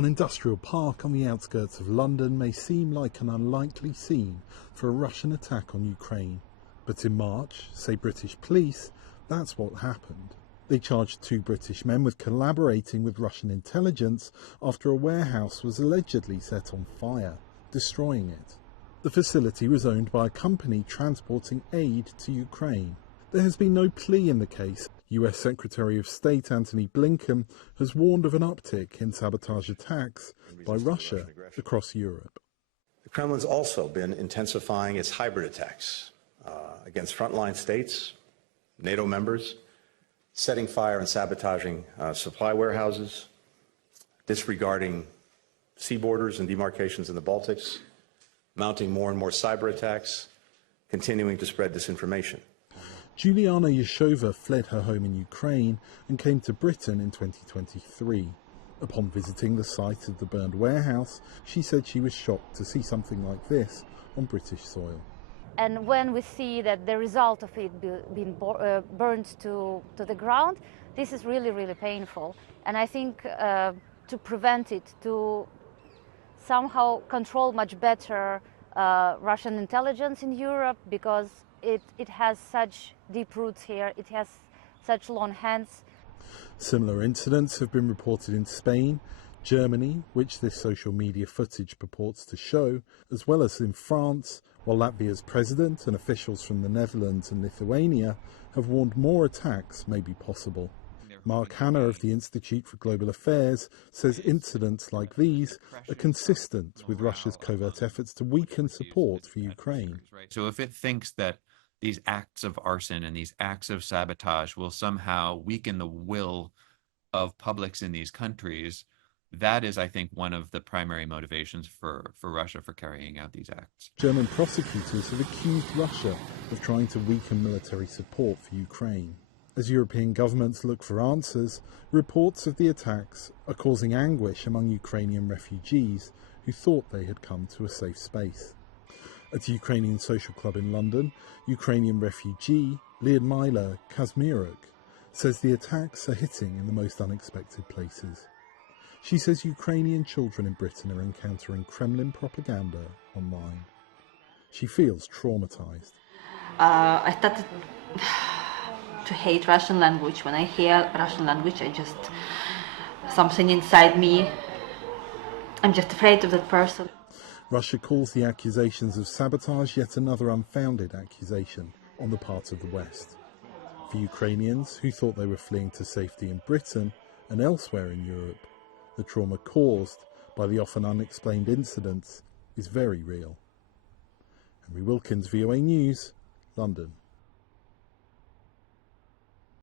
An industrial park on the outskirts of London may seem like an unlikely scene for a Russian attack on Ukraine. But in March, say British police, that's what happened. They charged 2 British men with collaborating with Russian intelligence after a warehouse was allegedly set on fire, destroying it. The facility was owned by a company transporting aid to Ukraine. There has been no plea in the case. US Secretary of State Antony Blinken has warned of an uptick in sabotage attacks by Russia across Europe. The Kremlin's also been intensifying its hybrid attacks against frontline states, NATO members, setting fire and sabotaging supply warehouses, disregarding sea borders and demarcations in the Baltics, mounting more and more cyber attacks, continuing to spread disinformation. Juliana Yashova fled her home in Ukraine and came to Britain in 2023. Upon visiting the site of the burned warehouse, she said she was shocked to see something like this on British soil. And when we see that the result of it being burned to the ground, this is really, really painful. And I think to prevent it, to somehow control much better Russian intelligence in Europe, because it has such deep roots here, it has such long hands. Similar incidents have been reported in Spain, Germany, which this social media footage purports to show, as well as in France, while Latvia's president and officials from the Netherlands and Lithuania have warned more attacks may be possible. Mark Hanna of the Institute for Global Affairs says incidents like these are consistent with Russia's covert efforts to weaken support for Ukraine. So if it thinks that these acts of arson and these acts of sabotage will somehow weaken the will of publics in these countries, that is, I think, one of the primary motivations for Russia for carrying out these acts. German prosecutors have accused Russia of trying to weaken military support for Ukraine. As European governments look for answers, reports of the attacks are causing anguish among Ukrainian refugees who thought they had come to a safe space. At a Ukrainian social club in London, Ukrainian refugee Lyudmila Kazmiruk says the attacks are hitting in the most unexpected places. She says Ukrainian children in Britain are encountering Kremlin propaganda online. She feels traumatized. I started to hate Russian language. When I hear Russian language, something inside me, I'm just afraid of that person. Russia calls the accusations of sabotage yet another unfounded accusation on the part of the West. For Ukrainians who thought they were fleeing to safety in Britain and elsewhere in Europe, the trauma caused by the often unexplained incidents is very real. Henry Wilkins, VOA News, London.